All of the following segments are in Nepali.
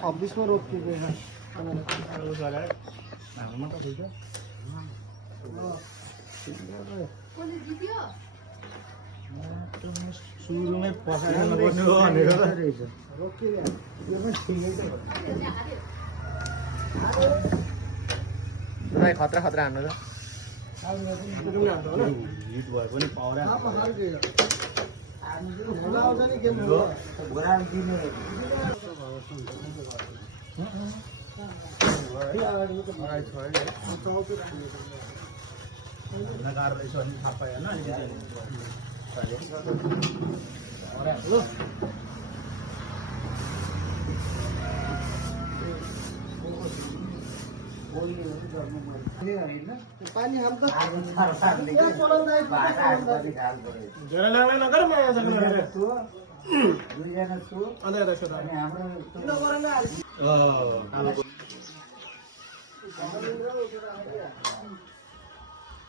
26 मा रोकिएको छ सुरुमै पसाइदिनु पर्ने हो भनेको रहेछ खतरा खतरा हान्नु त हिट भए पनि पावर गाह्रो रहेछ भने थाहा पाएन पानी हम तो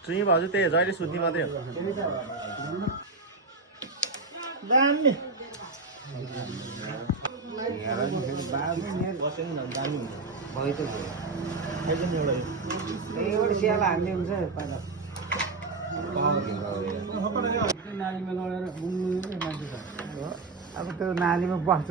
चुई भाउजू त्यही हो जहिले सुत्ने मात्रै हो दामी अब त्यो नालीमा बस्छ